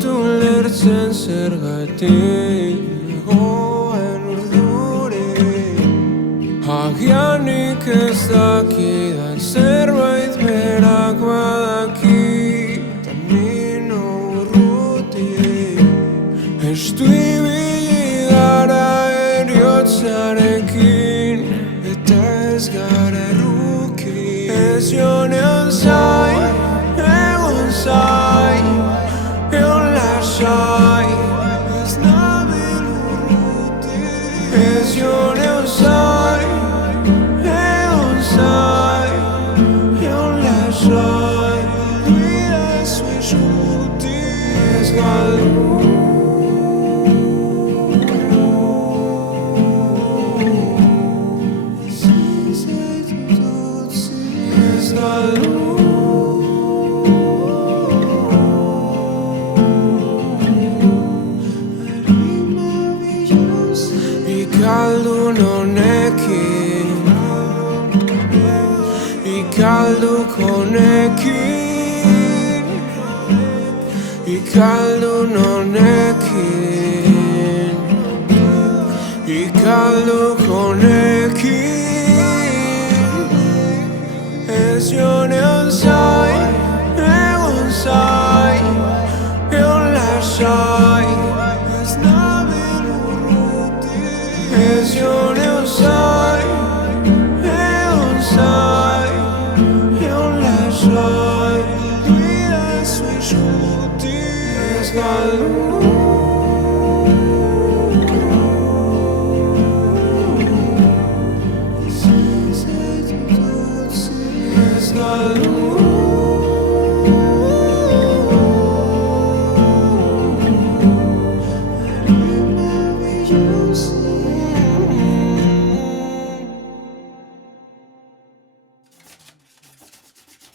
dut ulertzen zergatik goen urdurik. Agianik ez dakidan zerbait berak badaki, ta nino urrutik. Estu ibili gara eriotzarekin, eta ez gara erruki. Ez jonean zai, egon zai, egon lasai, ez nabil urrutik. Ez jonean zai, egon zai, egon lasai, bide zuizutik. Ez galdu Ikaldun honekin, ikalduk honekin, ikaldun honekin, ikalduk honekin. Ez jonean zai, egon zai, egon lasai, ez nabil urrutik. Ez jonean zai, egon zai, egon lasai, bide zuizutik. Ez galdu